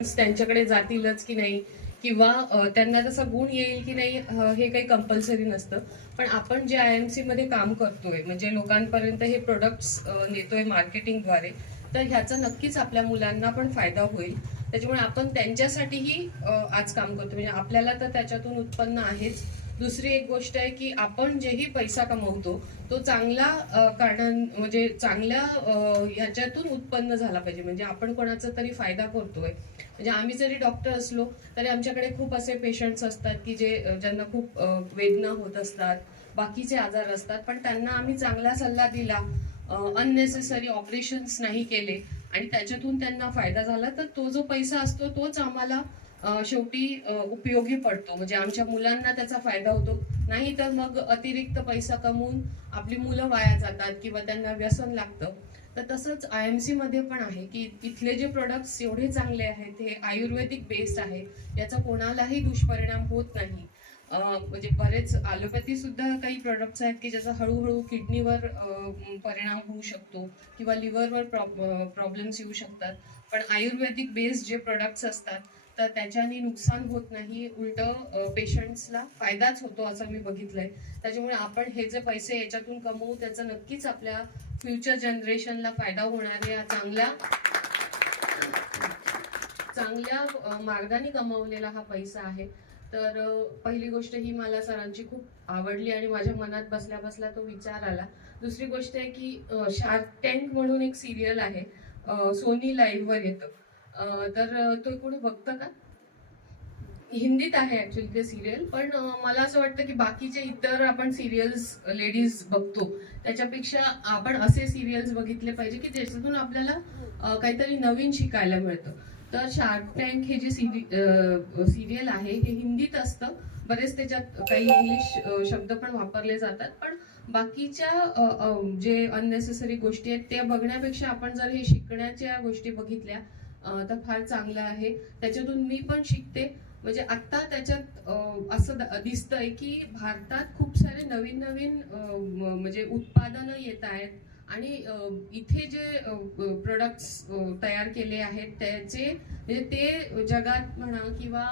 त्यांच्याकडे जातीलच की नाही किंवा त्यांना तसा गुण येईल की नाही हे काही कंपल्सरी नसतं. पण आपण जे IMC मध्ये काम करतोय म्हणजे लोकांपर्यंत हे प्रोडक्ट्स नेतोय मार्केटिंगद्वारे, तर ह्याचा नक्कीच आपल्या मुलांना पण फायदा होईल. त्याच्यामुळे आपण त्यांच्यासाठीही आज काम करतो. म्हणजे आपल्याला तर त्याच्यातून उत्पन्न आहेच. दुसरी एक गोष्ट आहे की आपण जेही पैसा कमवतो तो चांगला कारण म्हणजे चांगल्या ह्याच्यातून उत्पन्न झाला पाहिजे. म्हणजे आपण कोणाचा तरी फायदा करतोय. म्हणजे आम्ही जरी डॉक्टर असलो तरी आमच्याकडे खूप असे पेशंट्स असतात की ज्यांना खूप वेदना होत असतात, बाकीचे आजार असतात, पण त्यांना आम्ही चांगला सल्ला दिला, अननेसेसरी ऑपरेशन्स नाही केले आणि त्याच्यातून त्यांना फायदा झाला, तर तो जो पैसा असतो तोच आम्हाला शेवटी उपयोगी पडतो. म्हणजे आमच्या मुलांना त्याचा फायदा होतो. नाही तर मग अतिरिक्त पैसा कमवून आपली मुलं वाया जातात किंवा त्यांना व्यसन लागतं. तर तसंच IMC मध्ये पण आहे की इथले जे प्रोडक्ट्स एवढे चांगले आहेत, हे आयुर्वेदिक बेस्ड आहे, याचा कोणालाही दुष्परिणाम होत नाही. म्हणजे बरेच ॲलोपॅथी सुद्धा काही प्रोडक्ट्स आहेत की ज्याचा हळूहळू किडनीवर परिणाम होऊ शकतो किंवा लिव्हरवर प्रॉब्लेम्स येऊ शकतात. पण आयुर्वेदिक बेस्ड जे प्रोडक्ट्स असतात तर त्याच्याने नुकसान होत नाही, उलट पेशंट्सला फायदाच होतो असं मी बघितलंय. त्याच्यामुळे आपण हे जे पैसे याच्यातून कमवू त्याचा नक्कीच आपल्या फ्युचर जनरेशनला फायदा होणार आहे. चांगल्या चांगल्या मार्गाने कमवलेला हा पैसा आहे. तर पहिली गोष्ट ही मला सरांची खूप आवडली आणि माझ्या मनात बसल्या बसल्या तो विचार आला. दुसरी गोष्ट आहे की शार्क टँक म्हणून एक सिरियल आहे, सोनी लाईव्ह वर येतं. तर तो कोणी बघतं का? हिंदीत आहे ऍक्च्युली ते सिरियल, पण मला असं वाटतं की बाकीचे इतर आपण सिरियल्स लेडीज बघतो त्याच्यापेक्षा आपण असे सिरियल्स बघितले पाहिजे की ज्याच्यातून आपल्याला काहीतरी नवीन शिकायला मिळतं. तर शार्क टँक हे जे सिरियल आहे हे हिंदीत असतं. बरेच त्याच्यात काही इंग्लिश शब्द पण वापरले जातात, पण बाकीच्या जे अननेसेसरी गोष्टी आहेत त्या बघण्यापेक्षा आपण जर हे शिकण्याच्या गोष्टी बघितल्या तर फार चांगलं आहे. त्याच्यातून मी पण शिकते. म्हणजे आता त्याच्यात असं दिसतंय की भारतात खूप सारे नवीन नवीन म्हणजे उत्पादनं येत आहेत आणि इथे जे प्रोडक्ट्स तयार केले आहेत त्याचे म्हणजे ते जगात म्हणा किंवा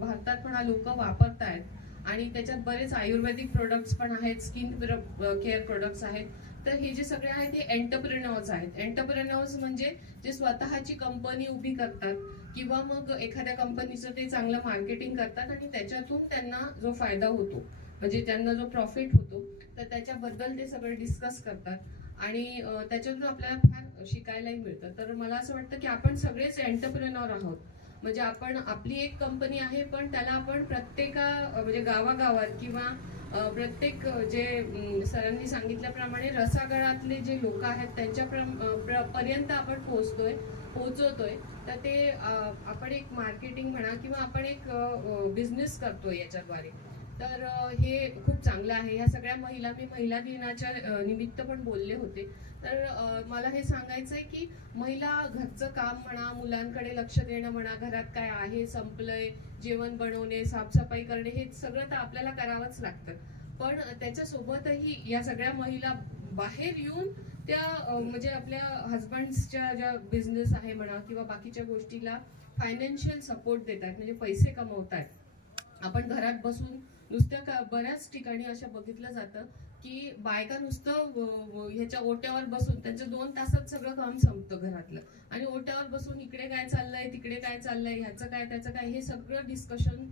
भारतात म्हणा लोक वापरतायत. आणि त्याच्यात बरेच आयुर्वेदिक प्रोडक्ट्स पण आहेत, स्किन केअर प्रोडक्ट्स आहेत. तर हे जे सगळे आहेत हे एंटरप्रेन्योर्स आहेत. एंटरप्रेन्योर्स म्हणजे जे स्वतःची कंपनी उभी करतात किंवा मग एखाद्या कंपनीचं ते चांगलं मार्केटिंग करतात आणि त्याच्यातून त्यांना जो फायदा होतो म्हणजे त्यांना जो प्रॉफिट होतो तर त्याच्याबद्दल ते सगळं डिस्कस करतात आणि त्याच्यातून आपल्याला फार शिकायलाही मिळतं. तर मला असं वाटतं की आपण सगळेच एंटरप्रेन्योर आहोत. म्हणजे आपण आपली एक कंपनी आहे, पण त्याला आपण म्हणजे गावागावात किंवा प्रत्येक जे सरांनी सांगितल्याप्रमाणे रसागळातले जे लोक आहेत त्यांच्या पर्यंत आपण पोहोचवतोय. तर ते आपण एक मार्केटिंग म्हणा किंवा आपण एक बिझनेस करतोय याच्याद्वारे. तर हे खूप चांगलं आहे. ह्या सगळ्या महिला, मी महिला दिनाच्या निमित्त पण बोलले होते. तर मला हे सांगायचं आहे की महिला घरचं काम म्हणा, मुलांकडे लक्ष देणं म्हणा, घरात काय आहे संपलंय, जेवण बनवणे, साफसफाई करणे, हे सगळं तर आपल्याला करावंच लागतं. पण त्याच्यासोबतही या सगळ्या महिला बाहेर येऊन त्या म्हणजे आपल्या हजबंड्सच्या ज्या बिझनेस आहे म्हणा किंवा बाकीच्या गोष्टीला फायनान्शियल सपोर्ट देतात, म्हणजे पैसे कमवतात. आपण घरात बसून नुसत्या बऱ्याच ठिकाणी अशा बघितलं जातं की बायका नुसतं ह्याच्या ओट्यावर बसून त्यांचं 2 तासात सगळं काम संपतं घरातलं, आणि ओट्यावर बसून इकडे काय चाललंय, तिकडे काय चाललंय, ह्याचं काय त्याचं काय, हे सगळं डिस्कशन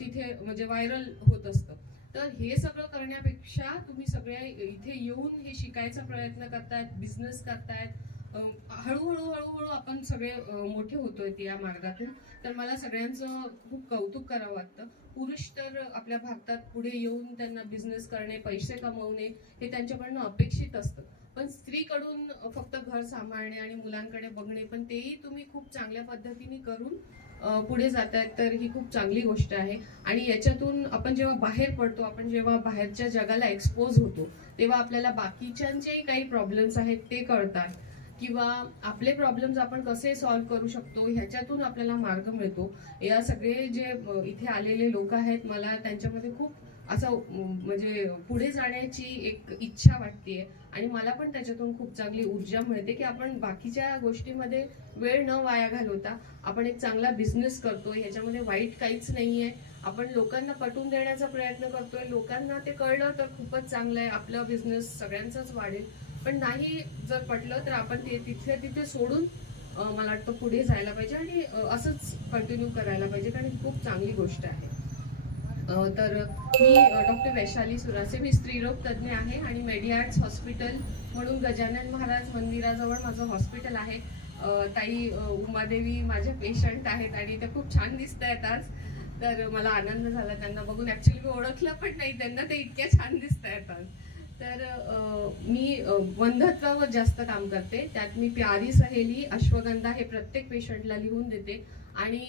तिथे म्हणजे व्हायरल होत असतं. तर हे सगळं करण्यापेक्षा तुम्ही सगळे इथे येऊन हे शिकायचा प्रयत्न करतायत, बिझनेस करतायत, हळूहळू हळूहळू आपण सगळे मोठे होतोय या मार्गातून. तर मला सगळ्यांचं खूप कौतुक करावं वाटतं. पुरुष तर आपल्या भारतात पुढे येऊन त्यांना बिझनेस करणे, पैसे कमवणे हे त्यांच्याकडनं अपेक्षित असतं, पण स्त्रीकडून फक्त घर सांभाळणे आणि मुलांकडे बघणे, पण तेही तुम्ही खूप चांगल्या पद्धतीने करून पुढे जातायत, तर ही खूप चांगली गोष्ट आहे. आणि याच्यातून आपण जेव्हा बाहेर पडतो, आपण जेव्हा बाहेरच्या जगाला एक्सपोज होतो, तेव्हा आपल्याला बाकीच्यांचेही काही प्रॉब्लेम्स आहेत ते कळतात किंवा आपले प्रॉब्लेम्स आपण कसे सॉल्व्ह करू शकतो ह्याच्यातून आपल्याला मार्ग मिळतो. या सगळे जे इथे आलेले लोक आहेत, मला त्यांच्यामध्ये खूप असं म्हणजे पुढे जाण्याची एक इच्छा वाटतेय आणि मला पण त्याच्यातून खूप चांगली ऊर्जा मिळते की आपण बाकीच्या गोष्टीमध्ये वेळ न वाया घालवता आपण एक चांगला बिझनेस करतोय, ह्याच्यामध्ये वाईट काहीच नाहीये. आपण लोकांना पटवून देण्याचा प्रयत्न करतोय, लोकांना ते कळलं तर खूपच चांगलं आहे, आपला बिझनेस सगळ्यांचाच वाढेल. पण नाही जर पटलं तर आपण ते तिथे तिथे सोडून मला वाटतं पुढे जायला पाहिजे आणि असंच कंटिन्यू करायला पाहिजे, कारण ही खूप चांगली गोष्ट आहे. तर मी डॉक्टर वैशाली सुरासे, मी स्त्रीरोग तज्ज्ञ आहे आणि मेडिआर्ट्स हॉस्पिटल म्हणून गजानन महाराज मंदिराजवळ माझं हॉस्पिटल आहे. ताई उमादेवी माझ्या पेशंट आहेत आणि त्या खूप छान दिसत आहेत आज. तर मला आनंद झाला त्यांना बघून. ऍक्च्युली मी ओळखलं पण नाही त्यांना, ते इतक्या छान दिसत आहेत आज. तर मी वंध्यत्वावर जास्त काम करते. त्यात मी प्यारी सहेली, अश्वगंधा हे प्रत्येक पेशंटला लिहून देते आणि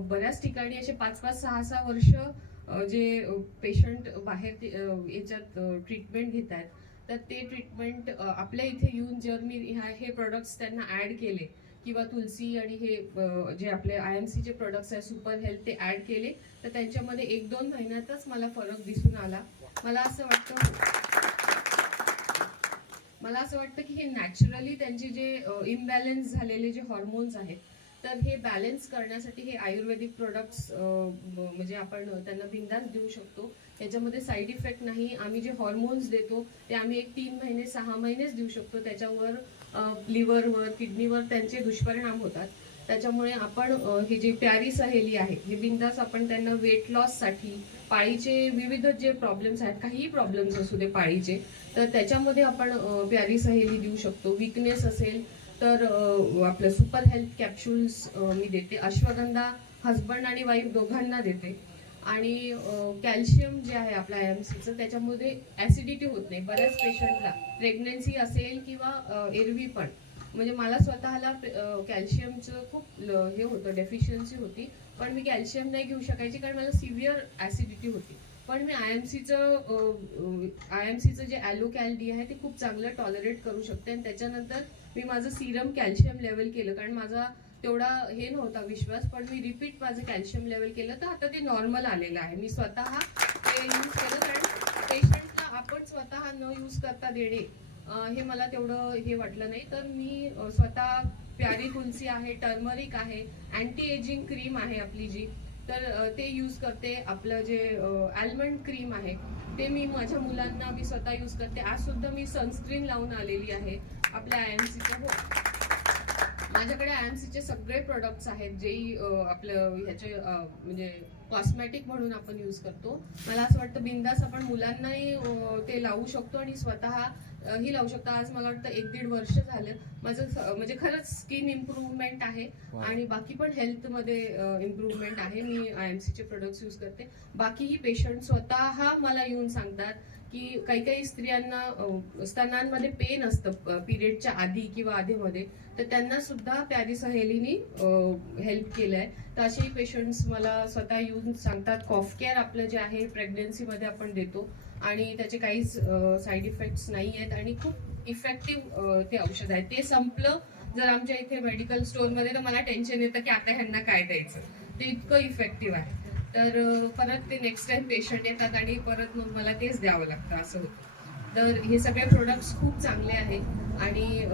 बऱ्याच ठिकाणी असे 5-5, 6-6 वर्ष जे पेशंट बाहेर याच्यात ट्रीटमेंट घेत आहेत, तर ते ट्रीटमेंट आपल्या इथे येऊन जर मी हे प्रोडक्ट्स त्यांना ऍड केले किंवा तुलसी आणि हे जे आपले IMC चे प्रोडक्ट्स आहे सुपर हेल्थ ते ऍड केले, तर त्यांच्यामध्ये 1-2 महिन्यातच मला फरक दिसून आला. मला असं वाटतं की हे नॅचरली त्यांचे जे इम्बॅलन्स झालेले जे हॉर्मोन्स आहेत, तर हे बॅलन्स करण्यासाठी हे आयुर्वेदिक प्रोडक्ट्स म्हणजे आपण त्यांना बिंदास देऊ शकतो. याच्यामध्ये साईड इफेक्ट नाही. आम्ही जे हॉर्मोन्स देतो ते आम्ही 3 महिने 6 महिनेच देऊ शकतो. त्याच्यावर लिव्हरवर, किडनीवर त्यांचे दुष्परिणाम होतात. त्याच्यामुळे आपण हे जे प्यारी सहेली आहे हे बिंदास आपण त्यांना वेट लॉस साठी, पाळीचे विविध जे प्रॉब्लेम्स आहेत, काही प्रॉब्लेम्स असू दे पाळीचे, तर त्याच्यामध्ये आपण प्यारी सहेली देऊ शकतो. विकनेस असेल तर आपलं सुपर हेल्थ कॅप्सूल्स मी देते. अश्वगंधा हजबंड आणि वाईफ दोघांना देते. आणि कॅल्शियम जे आहे आपल्या IMCचं, त्याच्यामध्ये ऍसिडिटी होत नाही. बऱ्याच पेशंटला प्रेग्नन्सी असेल किंवा एरवी पण, म्हणजे मला स्वतःला कॅल्शियमचं खूप हे होतं, डेफिशियन्सी होती. पण मी कॅल्शियम नाही घेऊ शकायची कारण मला सिव्हिअर ऍसिडिटी होती. पण मी IMCचं जे ॲलोकॅल डी आहे ते खूप चांगलं टॉलरेट करू शकते आणि त्याच्यानंतर मी माझं सिरम कॅल्शियम लेवल केलं, कारण माझा तेवढा हे नव्हता विश्वास. पण मी रिपीट माझं कॅल्शियम लेवल केलं तर आता ते नॉर्मल आलेलं आहे. मी स्वतः ते यूज केलं, कारण पेशंटला आपण स्वतः न यूज करता देणे हे मला तेवढं हे वाटलं नाही. तर मी स्वतः प्यारी तुलसी आहे, टर्मरिक आहे, अँटी एजिंग क्रीम आहे आपली जी, तर ते यूज करते. आपलं जे आल्मंड क्रीम आहे ते मी माझ्या मुलांना मी स्वतः यूज करते. आज सुद्धा मी सनस्क्रीन लावून आलेली आहे आपल्या IMCचं. हो, माझ्याकडे IMCचे सगळे प्रोडक्ट्स आहेत जे आपलं ह्याचे म्हणजे कॉस्मेटिक म्हणून आपण यूज करतो. मला असं वाटतं बिंदास आपण मुलांनाही ते लावू शकतो आणि स्वतः ही लावू शकतो. आज मला वाटतं 1-1.5 वर्ष झालं माझं म्हणजे खरंच स्किन इम्प्रूव्हमेंट आहे आणि बाकी पण हेल्थ मध्ये इम्प्रूव्हमेंट आहे. मी IMCचे प्रोडक्ट्स यूज करते. बाकीही पेशंट स्वतः मला येऊन सांगतात की काही काही स्त्रियांना स्तनांमध्ये पेन असतं पिरियडच्या आधी किंवा आधीमध्ये, तर त्यांना सुद्धा प्यारी सहेलीनी हेल्प केलंय. तर असेही पेशंट्स मला स्वतः येऊन सांगतात. कॉफ केअर आपलं जे आहे प्रेग्नन्सीमध्ये आपण देतो आणि त्याचे काहीच साईड इफेक्ट्स नाही आहेत आणि खूप इफेक्टिव्ह ते औषध आहे. ते संपलं जर आमच्या इथे मेडिकल स्टोअरमध्ये तर मला टेन्शन येतं की आता ह्यांना काय द्यायचं, ते इतकं इफेक्टिव्ह आहे. तर परत ते नेक्स्ट टाइम पेशंट येतात आणि परत मग मला तेच द्यावं लागतं, असं होतं. तर हे सगळे प्रोडक्ट्स खूप चांगले आहेत आणि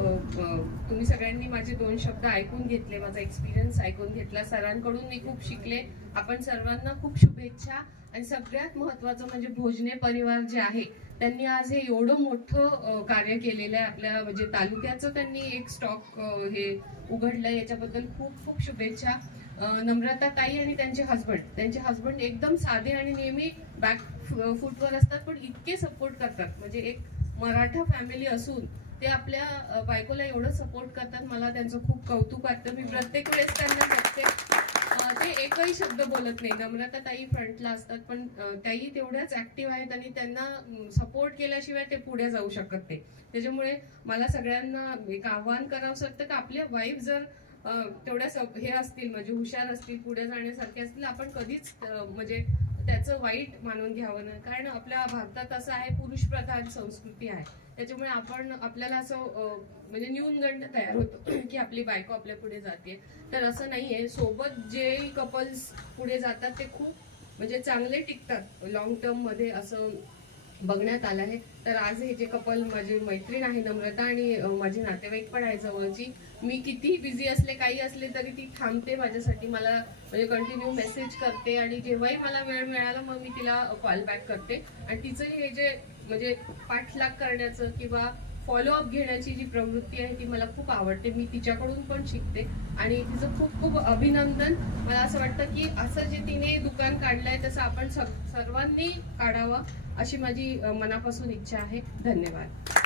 तुम्ही सगळ्यांनी माझे 2 शब्द ऐकून घेतले, माझा एक्सपिरियन्स ऐकून घेतला. सरांकडून मी खूप शिकले. आपण सर्वांना खूप शुभेच्छा. आणि सगळ्यात महत्वाचं म्हणजे भोजने परिवार जे आहे त्यांनी आज हे एवढं मोठं कार्य केलेलं आहे. आपल्या म्हणजे तालुक्याचं त्यांनी एक स्टॉक हे उघडलंय, याच्याबद्दल खूप खूप शुभेच्छा. नम्रता ताई आणि त्यांचे हस्बंड एकदम साधे आणि नेहमी बॅक फूटवर असतात, पण इतके सपोर्ट करतात. म्हणजे एक मराठा फॅमिली असून ते आपल्या बायकोला एवढं सपोर्ट करतात. मला त्यांचं खूप कौतुक वाटतं. मी प्रत्येक वेळेस त्यांना बघते, ते एकही शब्द बोलत नाही. नम्रता ताई फ्रंटला असतात, पण त्याही तेवढ्याच ऍक्टिव्ह आहेत आणि त्यांना सपोर्ट केल्याशिवाय ते पुढे जाऊ शकत नाही. त्याच्यामुळे मला सगळ्यांना एक आव्हान करावं वाटतं की आपल्या वाईफ जर तेवढ्या हे असतील, म्हणजे हुशार असतील, पुढे जाण्यासारखे असतील, आपण कधीच म्हणजे त्याचं वाईट मानून घ्यावं नाही. कारण आपल्या भारतात असं आहे, पुरुष प्रधान संस्कृती आहे. त्याच्यामुळे आपल्याला असं म्हणजे न्यूनगंड तयार होतो की आपली बायको आपल्या पुढे जाते. तर असं नाहीये. सोबत जे कपल्स पुढे जातात ते खूप म्हणजे चांगले टिकतात लॉंग टर्म मध्ये असं बघण्यात आलं आहे. तर आज हे जे कपल, माझी मैत्रीण आहे नम्रता आणि माझी नातेवाईक पण आहे जवळची, मी कितीही बिझी असले काही असले तरी ती थांबते माझ्यासाठी, मला म्हणजे कंटिन्यू मेसेज करते आणि जेव्हाही मला वेळ मिळाला मग मी तिला कॉल बॅक करते. आणि तिचं हे जे म्हणजे पाठलाग करण्याचं किंवा फॉलोअप घेण्याची जी प्रवृत्ती आहे ती मला खूप आवडते. मी तिच्याकडून पण शिकते आणि तिचं खूप खूप अभिनंदन. मला असं वाटतं की असं जे तिने दुकान काढलंय तसं आपण सर्वांनी काढावं अशी माझी मनापासून इच्छा आहे. धन्यवाद.